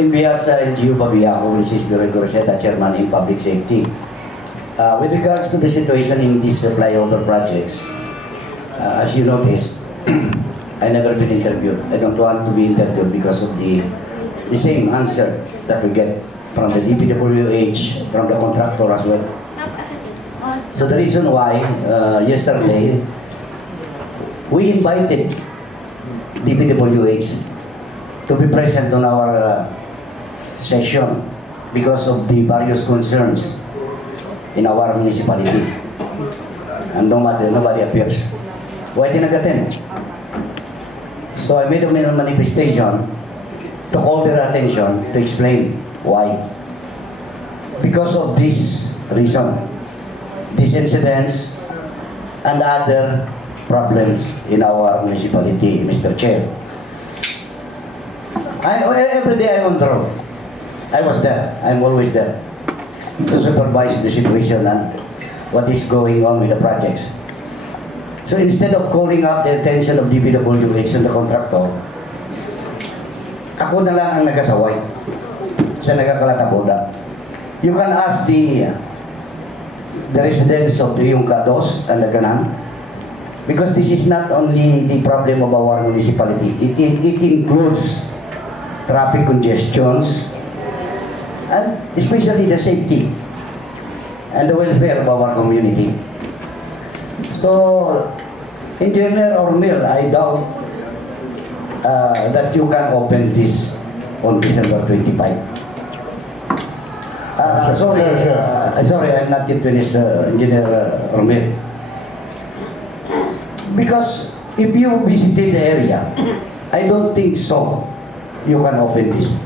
In behalf sa LGU Babia, ako si Spiro Rosetta, Chairman in Public Safety. With regards to the situation in these flyover projects, as you noticed, I never been interviewed. I don't want to be interviewed because of the same answer that we get from the DPWH, from the contractor as well. So the reason why, yesterday, we invited DPWH to be present on our session because of the various concerns in our municipality. And nobody appears. Why didn't attend? So I made a manifestation to call their attention to explain why. Because of this reason, these incidents and other problems in our municipality, Mr. Chair. Every day I'm on the road. I was there. I'm always there to supervise the situation and what is going on with the projects. So instead of calling up the attention of DPWH and the contractor, ako na lang ang nagasaway sa nagkakalataboda. You can ask the residents of the Yungkados and the Ganan, because this is not only the problem of our municipality. It includes traffic congestions, and especially the safety and the welfare of our community. So, Engineer Ormil, I doubt that you can open this on December 25. Sorry, I'm not yet finished, Engineer Ormil. Because if you visited the area, I don't think so you can open this.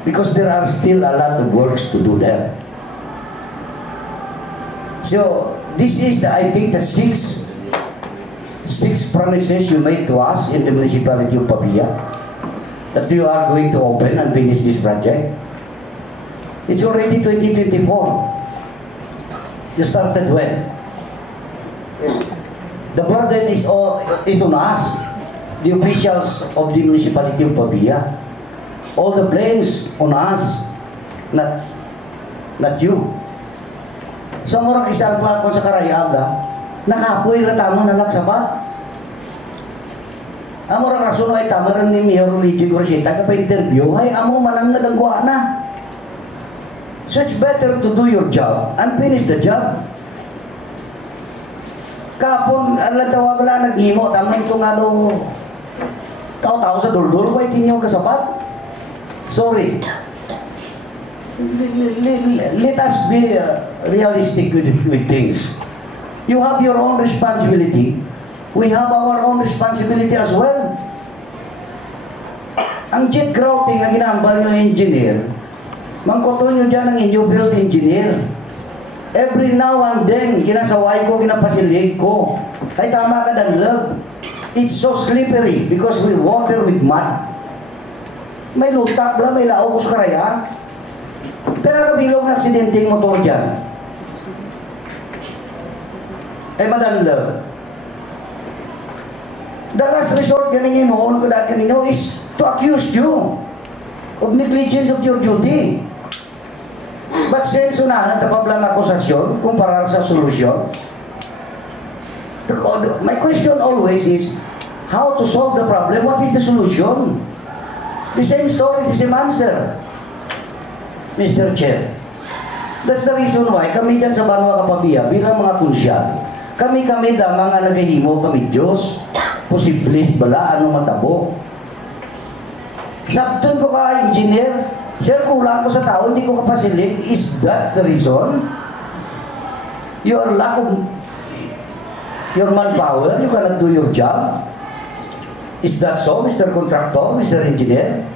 Because there are still a lot of works to do there. So, this is, I think, the six promises you made to us in the municipality of Pabia, that you are going to open and finish this project. It's already 2024. You started when? The burden is on us, the officials of the municipality of Pabia. All the blames on us, not you. So, murang isang pa ako sa karayabla, nakapoy ratama na laksabat. Amurang rason ay tama rin ni Mayor Luigi Grosita ka pa-interview, ay amo manang nadagwa na. So, it's better to do your job and finish the job. Kapon, alatawa wala naghimo, tama itong tao-tao sa duldur, why tinyo kasapat? Sorry. Let us be realistic with things. You have your own responsibility. We have our own responsibility as well. Ang jet grouting na ginambal nyo engineer, mangkoto nyo dyan ang inyong field engineer. Every now and then, ginasaway ko, ginapasilig ko. Ay tama ka danlag. It's so slippery because we water with mud. May lutak bla, may lao ko sa karaya. Pero kabilog ng aksidenteng motor dyan. Ay madanlag. The last resort ganin noon ko dahil kanino is to accuse you of negligence of your duty. But since unahan tapablang akusasyon kumpara sa solusyon, my question always is how to solve the problem. What is the solution? The same story, the same answer. Mr. Chair, that's the reason why kami dyan sa Banwa Kapabia bilang mga kunsyal, kami lamang ang nagahimo kami Diyos, posibles bala, anong matabo. Sabton ko ka, engineer, sir, kulang ko sa tao, hindi ko kapasilig. Is that the reason? Your lack of your manpower, you cannot do your job? Is that so, Mr. Contractor, Mr. Engineer?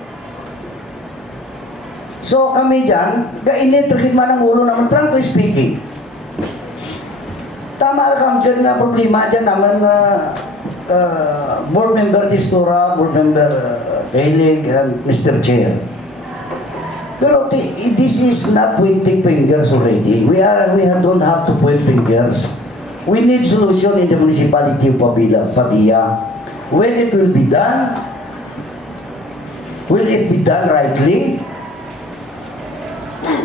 So kami dyan, ga-inintrikit man ang ulo naman, frankly speaking. Tama kang dyan nga problema dyan naman Board Member Distura, Board Member Helig, and Mr. Chair. Pero this is not pointing fingers already. We don't have to point fingers. We need solution in the municipality of Pabia. When it will be done, Will it be done rightly?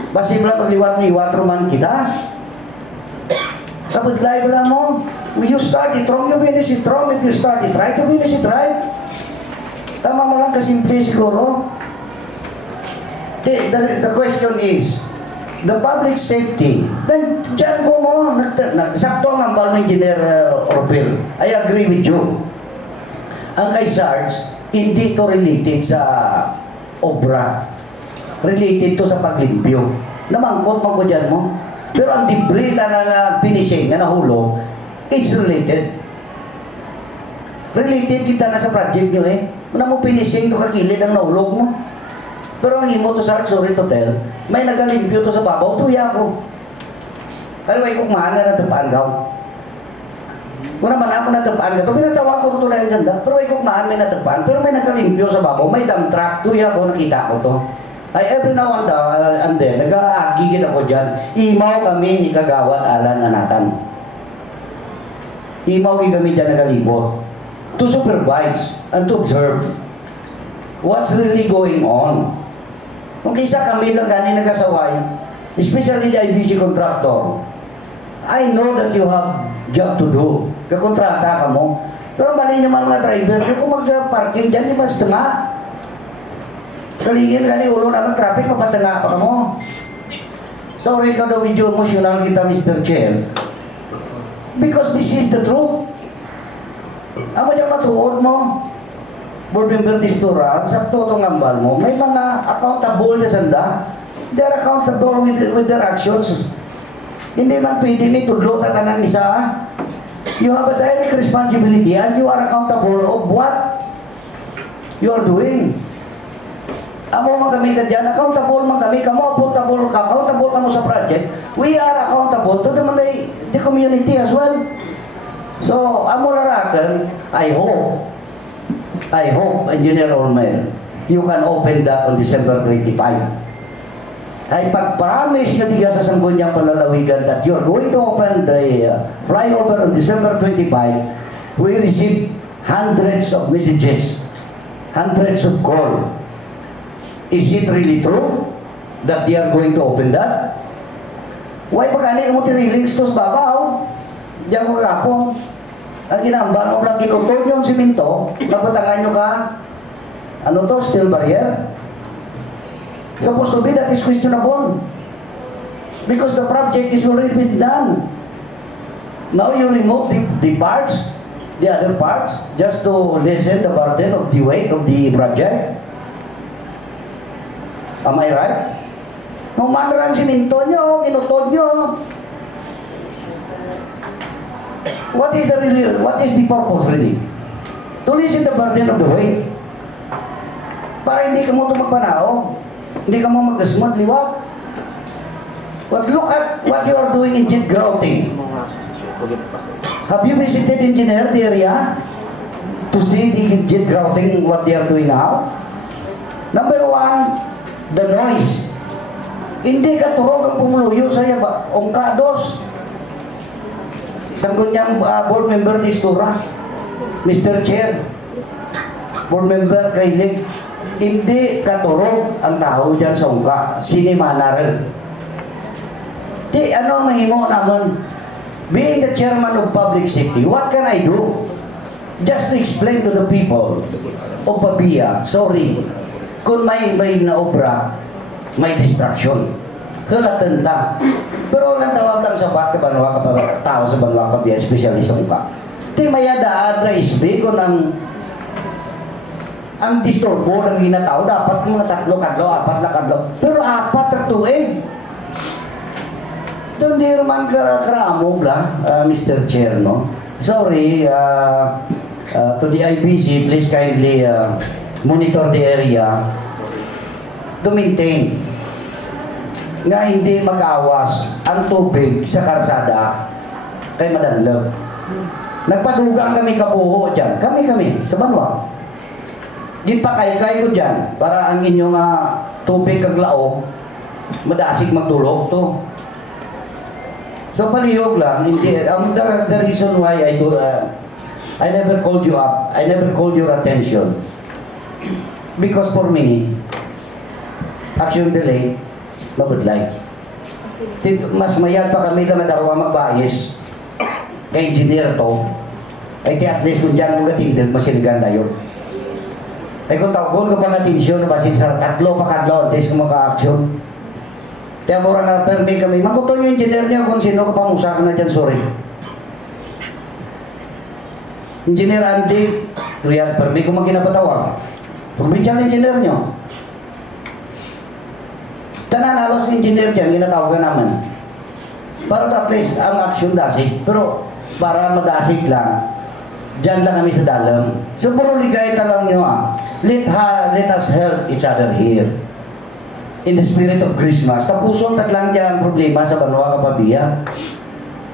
Basibla pagliwat-liwat roman kita. Kapudlay wala mo. Will you start it wrong, you finish it wrong. If you start it right, you finish it right. Tama mo lang kasimple siguro. The question is, the public safety. Then, dyan ko mo, sakto ang ambal ng Engineer Ropil. I agree with you. Ang kay Sarge, hindi to related sa obra. Related to sa paglimpyo. Namangkot mo ko dyan mo. Pero ang debris na finishing, na nahulog, it's related. Related kita na sa project nyo eh. Muna mo finishing to kakilid ang nahulog mo. Pero ang imo to Sarge, sorry to tell, may nagalimpyo to sa babaw, tuya ko. Kaya may kukmaan nga natapaan ka. Kung naman ako natapaan ka, ito pinatawa ko ito na yung sanda. Pero may kukmaan, may natapaan. Pero may nagalimpyo sa babaw, may dump truck, tuya ko, nakita ko to. Ay, every now and then, nag-aagigid ako dyan. Imaw kami ni Kagawad Alan Anatan. Imaw kami dyan nagalibot. To supervise and to observe what's really going on. Kung kisa kami lang ganin nagkasaway, especially the IBC contractor, I know that you have job to do. Kakontrata ka mo. Pero bali niyo mga driver, kung mag-parking dyan, di ba setengah? Kaligin kani ulo naman traffic, mapatanga pa mo. Sorry ka daw medyo emotional kita, Mr. Chair. Because this is the truth. Amo dyan matuod mo. Board member Distura, sakto itong ngambal mo, may mga accountable na sanda. They are accountable with their actions. Hindi man pwede ni tudlo na tanang isa. You have a direct responsibility and you are accountable of what you are doing. Amo man kami ka dyan, accountable man kami, accountable ka mo sa project. We are accountable to the community as well. So, amo larakan, I hope, Engineer Olmer, you can open that on December 25. Ay pag-promise na diga sa Sangguniang Palalawigan that you're going to open the flyover on December 25, we received hundreds of messages, hundreds of calls. Is it really true that they are going to open that? Why pagkani mo tinilings to sa babaw? Diyan ko kapong. Ang ginambang mo lang kinutod yung simento, nabatangan nyo ka, ano to, steel barrier? Supposed to be, that is questionable. Because the project is already been done. Now you remove the parts, the other parts, just to lessen the burden of the weight of the project. Am I right? Mamanran simento nyo, kinutod nyo. What is the purpose really? To lessen the burden of the weight. Para hindi ka mo ito magpanao, hindi ka mo magdasmad, liwat. But look at what you are doing in jet grouting. Have you visited engineer the area to see the jet grouting, what they are doing now? Number one, the noise. Hindi ka turog ang pumuluyo sa iya ba? Ongkados. Sangguniang board member Distura, Mr. Chair, board member Kailig, hindi katurog ang tao dyan sa ungka, sinimana rin. Di, ano ang mahimo naman? Being the chairman of public safety, what can I do? Just to explain to the people of Pabia, sorry, kung may naobra, may distraction. Hulatan ta. Pero lang tawag lang sa bat, kabanwa ka pa, tao sa banwa ka biya, especially sa muka. Di maya daadra isbi ko ng ang disturbo ng ginatao, dapat mga tatlo kadlo, apat na kadlo. Pero apat at tuig. Doon di naman karamog lang, Mr. Chair, no? Sorry, to the IBC, please kindly monitor the area to maintain nga hindi mag-awas ang tubig sa karsada kay Madanlog. Nagpadugang kami kabuho dyan. Kami, sa Banwa. Di pa kay ko dyan para ang inyong tubig kaglao madasig magtulog to. So palihog lang. Hindi, the reason why I never called you up, I never called your attention. Because for me, action delay, mabudlay. Mas mayad pa kami lang na darwa magbayis kay engineer to. Ay di at least kung dyan kong gatindig, masiligan na yun. Ay kung tawag ko pa nga tensyon, basin sa tatlo pa kadlaw, antes kung maka-action. Kaya mura nga permi kami, makuto yung engineer niya kung sino ka pang usakan na dyan, sorry. Engineer Andy, tuyat permi ko maginapatawag. Provincial engineer nyo. Tanan halos engineer dyan, ginatawagan naman. Para at least ang action dasig. Pero para madasig lang, dyan lang kami sa dalam. So puro ligay talang nyo let us help each other here. In the spirit of Christmas. Tapuson taglang dyan problema sa Banwa Kapabiya.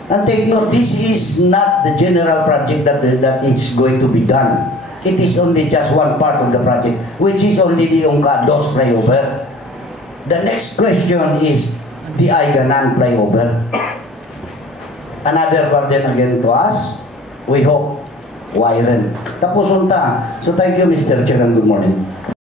And take note, this is not the general project that is going to be done. It is only just one part of the project, which is only the Ongka-2 flyover. The next question is the Aiganan flyover. Another burden again to us. We hope Wyren. Tapos unta. So thank you, Mr. Chair, and good morning.